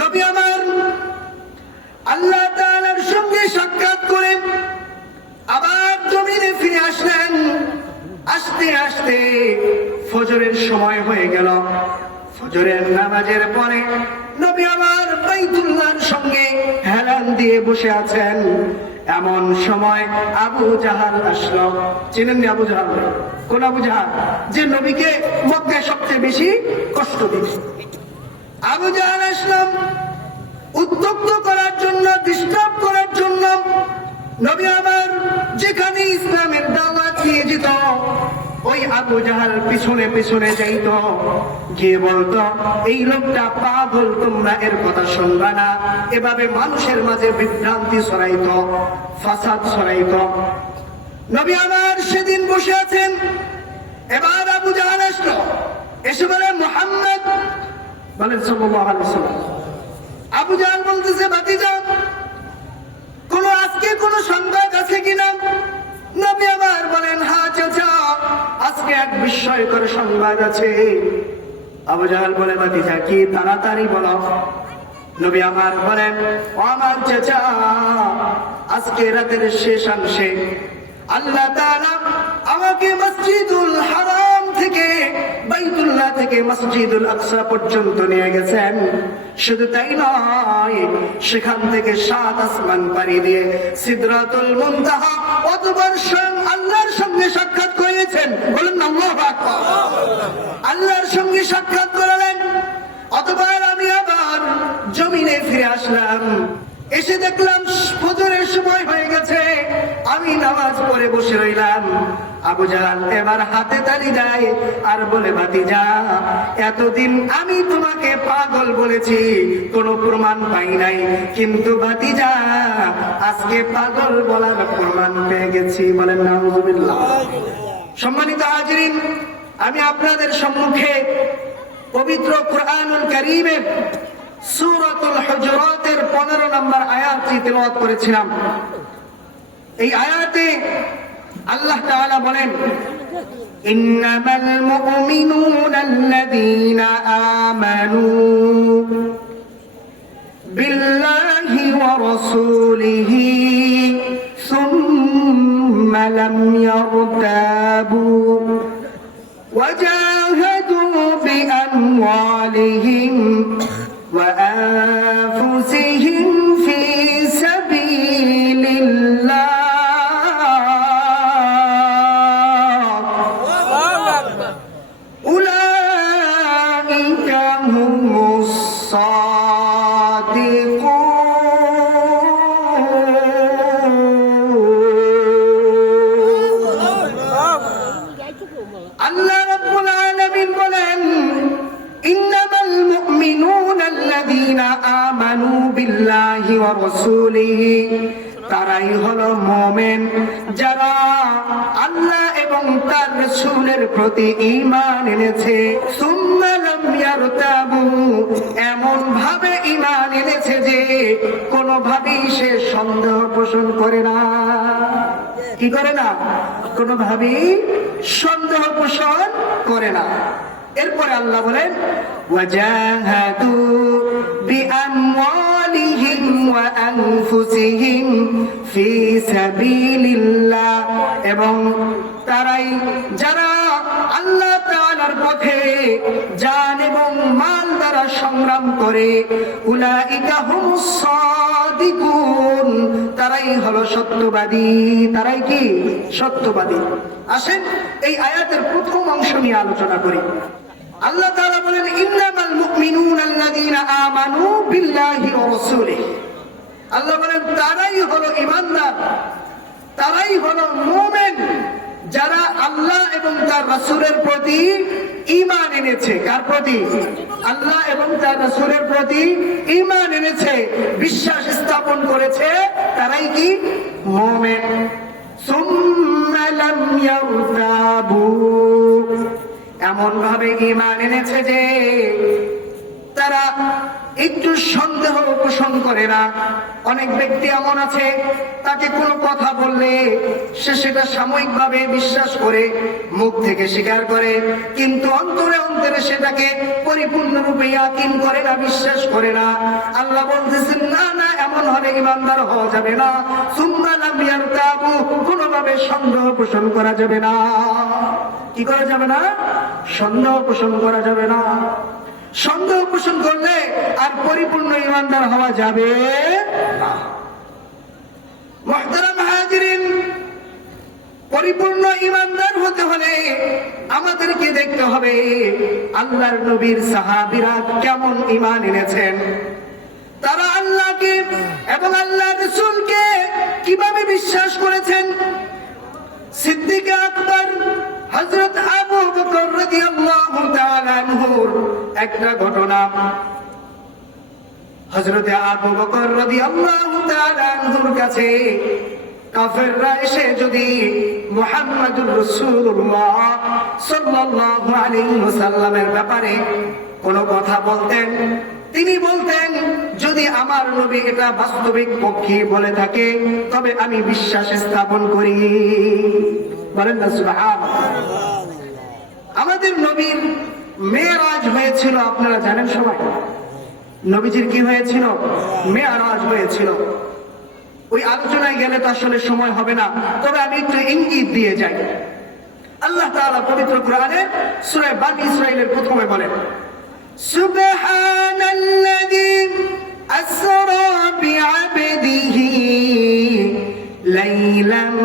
নবী আমার আল্লাহ তাআলার সঙ্গে সাক্ষাৎ করে আবার জমিনে ফিরে আসলেন। আস্তে আস্তে ফজরের সময় হয়ে গেল। ফজরের নামাজের পরে নবী আমার বাইতুল্লাহর সঙ্গে হেলান দিয়ে বসে আছেন। এমন সময় আবু জাহাল আসলো। চিনেন না আবু জাহাল? কোন আবু জাহাল? যে নবীকে মক্কায় সবচেয়ে বেশি কষ্ট দিয়েছে। আবু জাহাল আসলাম উত্তক্ত করার জন্য, ডিস্টার্ব করার জন্য। নবী আমার যেখানে ইসলামের দাওয়াত দিয়ে যেত, ওই আবু জাহাল পিছনে পিছনে যাইত, গিয়ে বলতো এই লোকটা পাগল, তোমরা এর কথা শুনবা না। এভাবে মানুষের মাঝে বিভ্রান্তি ছড়াইতো, ফাসাদ ছড়াইতো। নবী আমার সেদিন বসে আছেন। এবার আবু জাহাল আসলো, এসে বলে মুহাম্মদ বলেন সাল্লাল্লাহু আলাইহি ওয়াসাল্লাম। আবু জাহাল বলতেছে ভাতিজা, আজকে কোন সংবাদ আছে কিনা? নবী আমার বলেন হ্যাঁ চাচা, আজকে এক বিস্ময়কর সংবাদ আছে। আবু জাহাল বলে ভাতিজা কি, তাড়াতাড়ি বলো। নবী আমার বলেন ও আমার চাচা, আজকে রাতের শেষাংশে আল্লাহ তাআলা আমাকে মসজিদুল হারাম থেকে, বাইতুল্লাহ থেকে মসজিদুল আকসা পর্যন্ত নিয়ে গেছেন। শুধু তাই নয়, সেখান থেকে 7 আসমান পাড়ি দিয়ে সিদরাতুল মুনতাহা অতঃপর স্বয়ং আল্লাহর সঙ্গে সাক্ষাৎ করিয়েছেন। বলেন আল্লাহু আকবার। আল্লাহর সঙ্গে সাক্ষাৎ করালেন। অতঃপর আমি আবার জমিনে ফিরে আসলাম। এসে দেখলাম ফজরের সময় হয়ে গেছে। আমি নামাজ পড়ে বসে রইলাম। আবু জাহাল এবার হাতে তালি দেয় আর বলে ভাতিজা, এতদিন আমি তোমাকে পাগল বলেছি, কোনো প্রমাণ পাই নাই, কিন্তু ভাতিজা আজকে পাগল বলার প্রমাণ পেয়ে গেছি। বলেন নাউযুবিল্লাহ। সম্মানিত হাজিরিন, আমি আপনাদের সম্মুখে পবিত্র কুরআনুল কারীমের সূরাতুল হুজুরাতের 15 নম্বর আয়াতটি তেলাওয়াত করেছিলাম। এই আয়াতে আল্লাহ তাআলা বলেন, ইন্নামাল মুমিনুনা আল্লাযীনা আমানু বিল্লাহি ওয়া রাসূলিহি সুম্মা লাম ইয়ারতাবু ওয়া জাহাদু বিআমওয়ালিহিম ওয়া আনফুসিহিম ফি সাবিলিল্লাহ আল্লাহ রাব্বুল আলামিন বলেন, ইন্নামাল মুমিনুনা আল্লাযীনা আমানু বিল্লাহি ওয়া রাসূলিহি, তারাই হলো মুমিন যারা আল্লাহ এবং তার রাসূলের প্রতি ঈমান এনেছে। সুম্মা লাম ইয়ারতাবু, এমন ভাবে ঈমান এনেছে যে কোনোভাবেই সে সন্দেহ পোষণ করে না। কি করে না? কোনোভাবেই সন্দেহ পোষণ করে না। এরপরে আল্লাহ বলেন, ওয়াজাহাদু বিআমওয়ালিহিম ওয়া আনফুসিহিম ফি সাবিলিল্লাহ, এবং তারাই যারা আল্লাহ তাআলার পথে জান এবং মাল দ্বারা সংগ্রাম করে, উলাইকা হুমুস সাদিকুন, তারাই হলো সত্যবাদী। তারাই কি? সত্যবাদী। আসেন এই আয়াতের প্রথম অংশ নিয়ে আলোচনা করি। আল্লাহ তাআলা বলেন, ইন্নামাল মুমিনুনা আল্লাযীনা আমানু বিল্লাহি ওয়া রাসূলিহি, আল্লাহ বলেন তারাই হলো ঈমানদার, তারাই হলো মুমিন যারা আল্লাহ এবং তার রাসূলের প্রতি ঈমান এনেছে। কার প্রতি? আল্লাহ এবং তার রাসূলের প্রতি ঈমান এনেছে, বিশ্বাস স্থাপন করেছে, তারাই কি? মুমিন। সুম্মা লাম ইয়ারতাবু, এমন ভাবে ঈমান এনেছে যে তারা একটু সন্দেহ পোষণ করে না। অনেক ব্যক্তি এমন আছে, তাকে কোনো কথা বললে সে সেটা সাময়িকভাবে বিশ্বাস করে, মুখ থেকে স্বীকার করে, কিন্তু অন্তরে অন্তরে সেটাকে পরিপূর্ণরূপে ইয়াকিন করে না, বিশ্বাস করে না। আল্লাহ বলতেছেন, না না, এমন হলে ঈমানদার হওয়া যাবে না। সুম্মা লাম ইয়ারতাবু, কোনোভাবে সন্দেহ পোষণ করা যাবে না। কি করা যাবে না? সন্দেহ পোষণ করা যাবে না। সন্দেহ পোষণ করলে আর পরিপূর্ণ ঈমানদার হওয়া যাবে না। মুহতারাম হাজিরিন, পরিপূর্ণ ঈমানদার হতে হলে আমাদেরকে দেখতে হবে আল্লাহর নবীর সাহাবীরা কেমন ঈমান এনেছেন, তারা আল্লাহকে এবং আল্লাহর রাসূলকে কিভাবে বিশ্বাস করেছেন। সিদ্দিক আকবর হযরত আবু বকর রাদিয়াল্লাহু তাআলা আনহুর একটা ঘটনা। হযরত আবু বকর রাদিয়াল্লাহু তাআলা আনহুর কাছে কাফেররা এসে যদি মুহাম্মদুর রাসূলুল্লাহ সাল্লাল্লাহু আলাইহি ওয়াসাল্লামের ব্যাপারে কোনো কথা বলতেন, তিনি বলতেন, যদি আমার নবী এটা বাস্তবিক পক্ষে বলে থাকে তবে আমি বিশ্বাস স্থাপন করি। বলেন না সুবহানাল্লাহ। আমাদের নবীর মেরাজ হয়েছিল, আপনারা জানেন সবাই। নবীজির কি হয়েছিল? মেরাজ হয়েছিল। ওই আলোচনায় গেলে তো আসলে সময় হবে না, তবে আমি একটু ইঙ্গিত দিয়ে যাই। আল্লাহ তাআলা পবিত্র কোরআনে সূরা বানী ইসরাঈলের প্রথমে বলেন, সুবহানাল্লাযী আসরা বিআবদিহি লাইলাম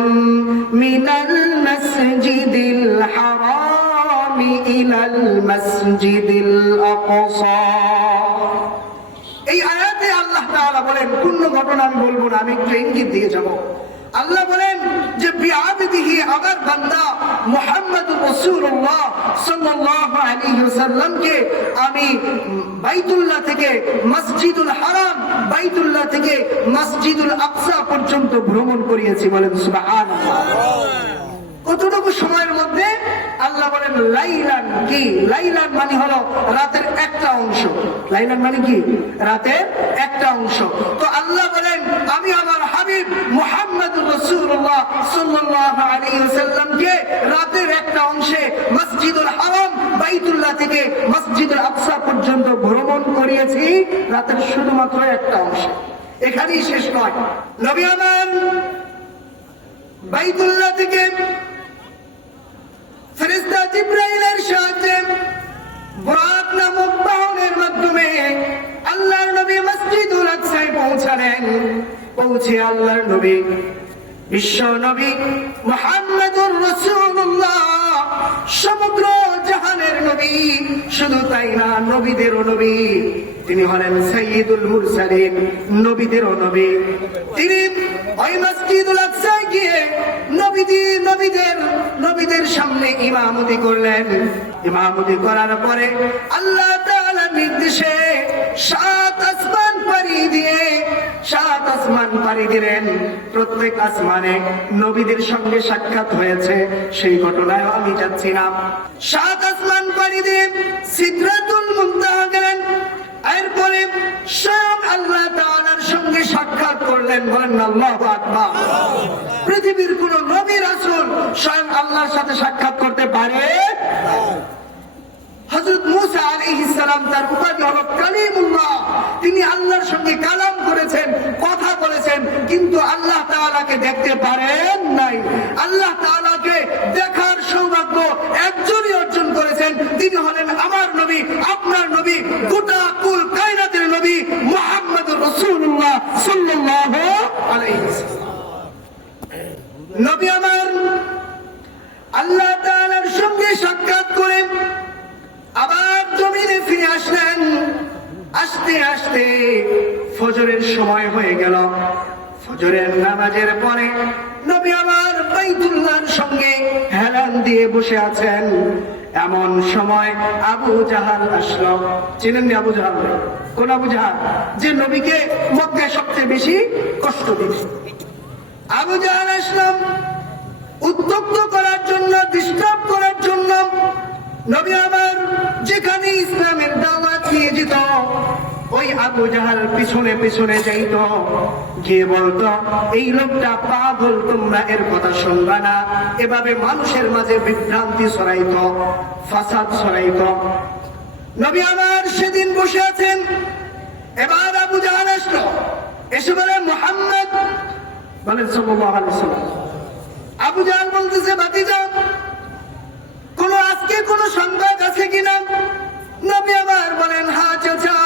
মিনাল মাসজিদিল হারাম ইলাল মাসজিদিল আকসা। এই আয়াতে আল্লাহ তাআলা বলেন, পূর্ণ ঘটনা আমি বলবো না, আমি একটু ইঙ্গিত দিয়ে যাব। আল্লাহ বলেন যে বিআবদিহি, আমার বান্দা মুহাম্মদুর রাসূলুল্লাহ সাল্লাল্লাহু আলাইহি ওয়াসাল্লামকে আমি বাইতুল্লাহ থেকে মসজিদুল হারাম, বাইতুল্লাহ থেকে মসজিদুল আকসা পর্যন্ত ভ্রমণ করিয়েছি। বলেন সুবহানাল্লাহ। কতটুকু সময়ের মধ্যে? আল্লাহ বলেন লাইলান। কি লাইলান মানে হলো রাতের একটা অংশ। লাইলান মানে কি? রাতের একটা অংশ। তো আল্লাহ বলেন আমি আমার হাবিব মুহাম্মদুর রাসূলুল্লাহ সাল্লাল্লাহু আলাইহি ওয়াসাল্লামকে রাতের একটা অংশে মসজিদুল হারাম বাইতুল্লাহ থেকে মসজিদুল আকসা পর্যন্ত ভ্রমণ করিয়েছি, রাতের শুধুমাত্র একটা অংশ। এখানেই শেষ নয়। নবী আমার বাইতুল্লাহ থেকে ফেরেশতা জিবরাইলের সাহায্যে বুরাক নামক বাহনের মাধ্যমে আল্লাহর নবী মসজিদুল আকসায় পৌঁছালেন। পৌঁছে আল্লাহর নবী, বিশ্ব নবী মুহাম্মদুর রাসূলুল্লাহ, সমগ্র জাহানের নবী, শুধু তাই না, নবীদেরও নবী। তিনি হলেন সাইয়্যিদুল মুরসালিন, নবীদেরও নবী। তিনি ওই মসজিদুল আকসায় গিয়ে নবীদের সামনে ইমামতি করলেন। ইমামতি করার পরে আল্লাহ তাআলার নির্দেশে 7 আসমান পাড়ি দিলেন। প্রত্যেক আসমানে নবীদের সঙ্গে সাক্ষাৎ হয়েছে, সেই ঘটনায় আমি যাচ্ছি না। 7 আসমান পাড়ি দিয়ে সিদরাতুল মুনতাহা গেলেন। এরপরে স্বয়ং আল্লাহ তাআলার সঙ্গে সাক্ষাৎ করলেন। বলেন আল্লাহু আকবার। পৃথিবীর কোন নবী রাসূল স্বয়ং আল্লাহর সাথে সাক্ষাৎ করতে পারে? হযরত মূসা আলাইহিস সালাম, তার উপাধি হলো কালিমুল্লাহ। তিনি আল্লাহর সঙ্গে কালাম করেছেন, কথা বলেছেন, কিন্তু আল্লাহ তাআলাকে দেখতে পারেন নাই। আল্লাহ তাআলাকে দেখার সৌভাগ্য একজনই অর্জন করেছেন, তিনি হলেন আমার নবী, আপনার নবী, গোটা কুল কায়নাতের নবী মুহাম্মদুর রাসূলুল্লাহ সাল্লাল্লাহু আলাইহি ওয়াসাল্লাম। নবী আমার আল্লাহ তাআলার সঙ্গে সাক্ষাৎ করে আবার জমিনে ফিরে আসলেন। আস্তে আস্তে ফজরের সময় হয়ে গেল। ফজরের নামাজের পরে নবী আমার বাইতুল্লাহর সঙ্গে হেলান দিয়ে বসে আছেন। এমন সময় আবু জাহাল আসলো। চিনেন না আবু জাহাল? কোন আবু জাহাল? যে নবীকে মক্কায় সবচেয়ে বেশি কষ্ট দিয়েছে। আবু জাহাল আসলাম উত্তক্ত করার জন্য, ডিস্টার্ব করার জন্য। নবী আমার যেখানে ইসলামের দাওয়াত নিয়ে যেত, ওই আবু জাহাল পিছনে পিছনে যাইত, গিয়ে বলতো এই লোকটা পাগল, তোমরা এর কথা শুনবা না। এভাবে মানুষের মাঝে বিভ্রান্তি ছড়াইতো, ফাসাদ ছড়াইতো। নবী আমার সেদিন বসে আছেন, এবার আবু জাহাল আসলো, এসে বলে মুহাম্মদ, বলেন সাল্লাল্লাহু আলাইহি ওয়াসাল্লাম। আবু জাহাল বলতেছে ভাতিজা, আজকে কোন সংবাদ আছে কিনা? নবী আমার বলেন হ্যাঁ চাচা,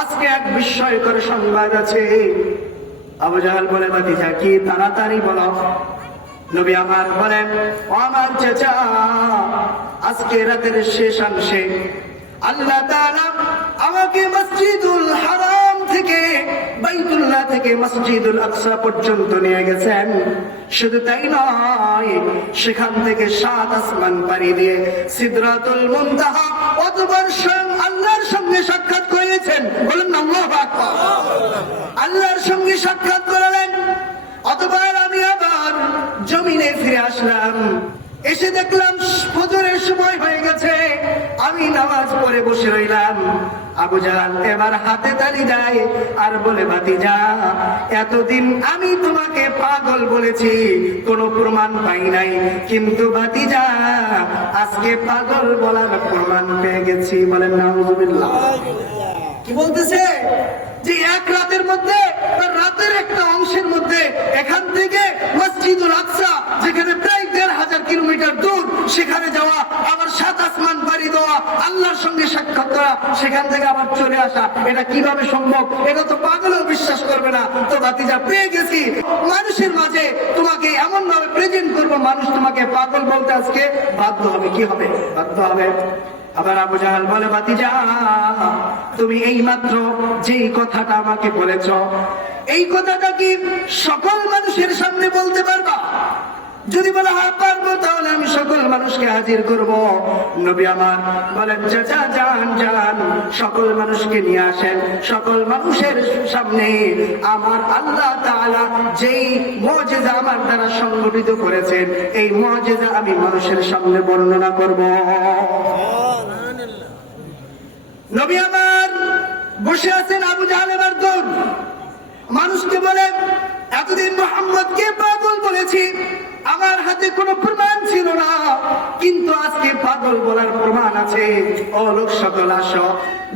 আজকে এক বিস্ময়কর সংবাদ আছে। আবু জাহাল বলে ভাতিজা কি, তাড়াতাড়ি বলো। নবী আমার বলেন ও আমার চাচা, আজকে রাতের শেষাংশে আল্লাহ তাআলা আমাকে মসজিদুল হারাম থেকে, বাইতুল্লাহ থেকে মসজিদুল আকসা পর্যন্ত নিয়ে গেছেন। শুধু তাই নয়, সেখান থেকে 7 আসমান পাড়ি দিয়ে সিদরাতুল মুনতাহা অতঃপর স্বয়ং আল্লাহর সঙ্গে সাক্ষাৎ করিয়েছেন। বলেন না আল্লাহু আকবার। আল্লাহর সঙ্গে সাক্ষাৎ করালেন। অতঃপর আমি আবার জমিনে ফিরে আসলাম, এসে দেখলাম ফজরের সময় হয়ে গেছে। আমি নামাজ পড়ে বসে রইলাম। আবু জাহাল এবার হাতে তালি দেয় আর বলে ভাতিজা, এতদিন আমি তোমাকে পাগল বলেছি, কোনো প্রমাণ পাই নাই, কিন্তু ভাতিজা আজকে পাগল বলার প্রমাণ পেয়ে গেছি। বলেন নাউযুবিল্লাহ। কি বলতেছে যে এক রাতের মধ্যে, রাতের একটা অংশের মধ্যে এখান থেকে মসজিদুল আকসা, যেখানে প্রায় 1500 কিলোমিটার দূর, সেখানে যাওয়া, আবার 7 আসমান পাড়ি দেওয়া, আল্লাহর সঙ্গে সাক্ষাৎ করা, সেখান থেকে আবার চলে আসা, এটা কিভাবে সম্ভব? এটা তো পাগলও বিশ্বাস করবে না। তো ভাতিজা পেয়ে গেছি, মানুষের মাঝে তোমাকে এমন ভাবে প্রেজেন্ট করবো, মানুষ তোমাকে পাগল বলতে আজকে বাধ্য হবে। কি হবে? বাধ্য হবে। আবার আবু জাহাল বলে ভাতিজা, তুমি এই মাত্র যেই কথাটা আমাকে বলেছ, এই কথাটা কি সকল মানুষের সামনে বলতে পারবা? যদি বলে হ্যাঁ পারবো, তাহলে আমি সকল মানুষকে হাজির করব। নবী আমার বলেন চাচা যান যান, সকল মানুষকে নিয়ে আসেন। সকল মানুষের সামনে আমার আল্লাহ তাআলা যেই মুজিজা আমার দ্বারা সংগঠিত করেছেন, এই মুজিজা আমি মানুষের সামনে বর্ণনা করব। নবী আমার বসে আছেন, আবু জাহাল এবার দৌড় মানুষকে বলে, এতদিন মুহাম্মদকে পাগল বলেছি, আমার হাতে কোনো প্রমাণ ছিল না, কিন্তু আজকে পাগল বলার প্রমাণ আছে। ও লোক সকল আসো।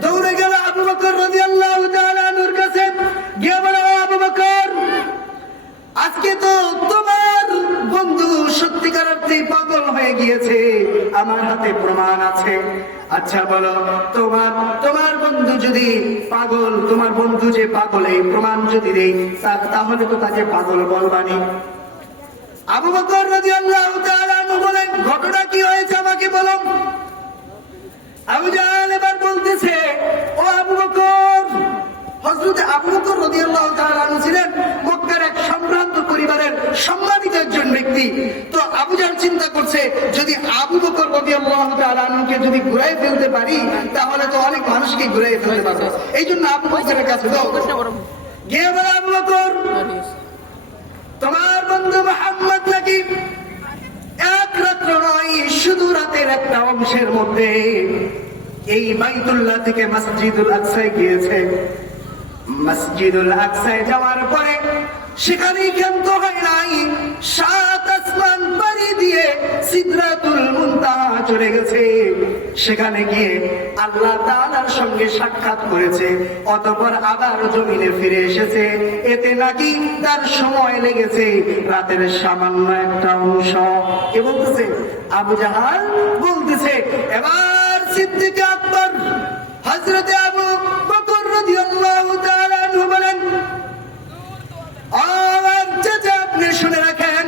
দৌড়ে গেল আবু বকর রাদিয়াল্লাহু তাআলা আনহুর কাছে, গিয়ে বলে আবু বকর, আজকে তো তোমার বন্ধু সত্যিকার অর্থে পাগল হয়ে গিয়েছে, আমার হাতে প্রমাণ আছে। আচ্ছা বলো, তোমার বন্ধু যদি পাগল, তোমার বন্ধু যে পাগল, এই প্রমাণ যদি দেই, তাহলে তো তাকে পাগল বলবানি। আবু বকর রাদিয়াল্লাহু তাআলা আনহু বলেন, ঘটনা কি হয়েছে আমাকে বলো। আবু জাহাল এবার বলতেছে, ও আবু বকর, হযরত আবু বকর রাদিয়াল্লাহু তাআলা আনহু ছিলেন মক্কার এক সম্ভ্রান্ত পরিবারের সম্মানিত একজন ব্যক্তি। তো আবু জাহাল চিন্তা করছে, যদি আবু বকর রাদিয়াল্লাহু তাআলা আনহুকে যদি ঘুরাই ফেলতে পারি, তাহলে তো অনেক মানুষকে ঘুরাই ফেলতে পারবো। এই জন্য আবু বকরের কাছে গিয়ে বলে, আবু বকর, তোমার বন্ধু মুহাম্মদ নাকি এক রাত্র নয়, শুধু রাতের একটা অংশের মধ্যে এই বাইতুল্লাহ থেকে মসজিদুল আকসায় গিয়েছে। মসজিদুল আকসায় যাওয়ার পরে সেখানেই ক্ষান্ত হয় নাই, 7 আসমান পাড়ি দিয়ে সিদরাতুল মুনতাহা চলে গেছে। সেখানে গিয়ে আল্লাহ তাআলার সঙ্গে সাক্ষাৎ করেছে, অতঃপর আবার জমিনে ফিরে এসেছে। এতে নাকি তার সময় লেগেছে রাতের সামান্য একটা অংশ। কে বলতেছে? আবু জাহাল বলতেছে। এবার সিদ্দিক আকবর হযরতে আবু বকর রাদিয়াল্লাহু তাআলা আনহু বলেন, আপনি শুনে রাখেন,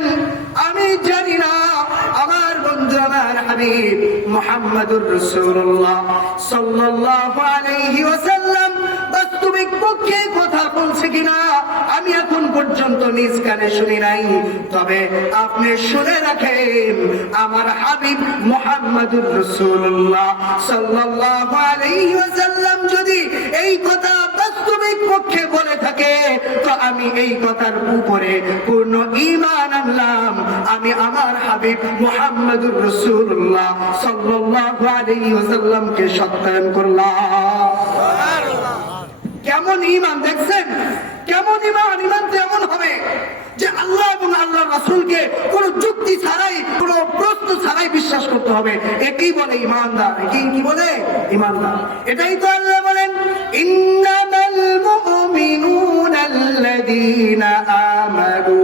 আমি জানি না আমার বন্ধু, আমার হাবিব মুহাম্মদুর রাসূলুল্লাহ সাল্লাল্লাহু আলাইহি ওয়াসাল্লাম বাস্তবিক পক্ষে কথা বলছে কিনা, আমি এখন পর্যন্ত নিজ কানে শুনি নাই। তবে আপনি শুনে রাখেন, আমার হাবিব মুহাম্মদুর রাসূলুল্লাহ সাল্লাল্লাহু আলাইহি ওয়াসাল্লাম যদি এই কথা বাস্তবিক পক্ষে বলে থাকে, থাকে তো আমি এই কথার উপরে পূর্ণ ঈমান আনলাম, আমি আমার হাবিব মুহাম্মদুর রাসূলুল্লাহ সাল্লাল্লাহু আলাইহি ওয়াসাল্লামকে সত্যায়ন করলাম। কেমন ঈমান দেখছেন? কেমন ঈমান? ঈমান তো এমন হবে যে আল্লাহ এবং আল্লাহর রাসূলকে কোনো যুক্তি ছাড়াই, কোনো প্রশ্ন ছাড়াই বিশ্বাস করতে হবে। এটাই বলে ঈমানদার। এটাই কি বলে? ঈমানদার। এটাই তো আল্লাহ বলেন, ইন্নামাল মুমিনুনা আল্লাযীনা আমানু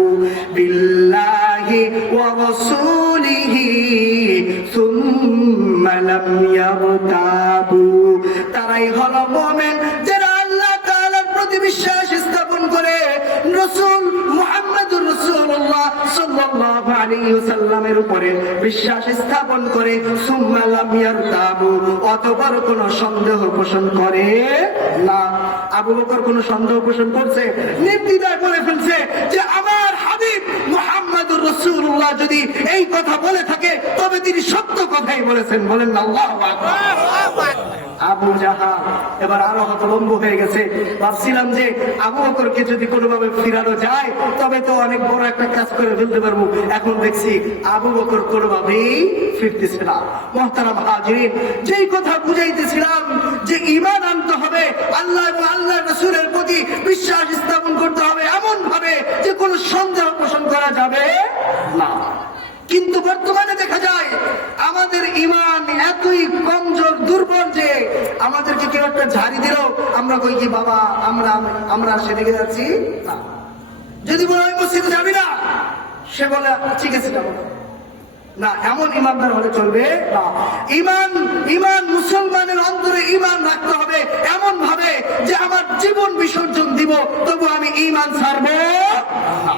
বিল্লাহি ওয়া রাসূলিহি সুম্মা লাম ইয়ারতাবু। তারাই হলো মুমিন যারা আল্লাহ তাআলার প্রতি বিশ্বাস স্থাপন করে, রাসূল মুহাম্মদুর রাসূলুল্লাহ সাল্লাল্লাহু আলাইহি ওয়াসাল্লামের উপরে বিশ্বাস স্থাপন করে, সুম্মা লাম ইয়ারতাবু, অতঃপর কোনো সন্দেহ পোষণ করে না। আবু বকর কোনো সন্দেহ পোষণ করছে? নির্দ্বিধায় বলে ফেলছে যে আমার হাবিব মুহাম্মদুর রাসূলুল্লাহ যদি এই কথা বলে থাকে তবে তিনি সত্য কথাই বলেছেন। বলেন না আল্লাহু আকবার। আবু জাহাল এবার আরো হতভম্ব হয়ে গেছে। ভাবছিলাম যে আবু বকরকে যদি কোনোভাবে ফিরানো যায় তবে তো অনেক বড় একটা কাজ করে ফেলতে পারবো। এখন দেখছি আবু বকর কোনোভাবেই ফিরতেছে না। মুহতারাম হাজিরিন, যেই কথা বুঝাইতেছিলাম যে ঈমান আনতে হবে, আল্লাহ এবং আল্লাহর রাসূলের প্রতি বিশ্বাস স্থাপন করতে হবে এমন ভাবে যে কোনো সন্দেহ পোষণ করা যাবে না। কিন্তু বর্তমানে দেখা যায় আমাদের ঈমান এতই কমজোর, দুর্বল যে আমাদেরকে কেউ একটা ঝাড়ি দিল আমরা কই কি বাবা আমরা সেদিকে যাচ্ছি না। যদি বলে ওই মসজিদে যাবি না, সে বলে ঠিক আছে যাবো না। এমন ঈমানদার হলে চলবে না। ঈমান মুসলমানের অন্তরে ঈমান রাখতে হবে এমন ভাবে যে আমার জীবন বিসর্জন দিব তবু আমি ঈমান ছাড়বো না।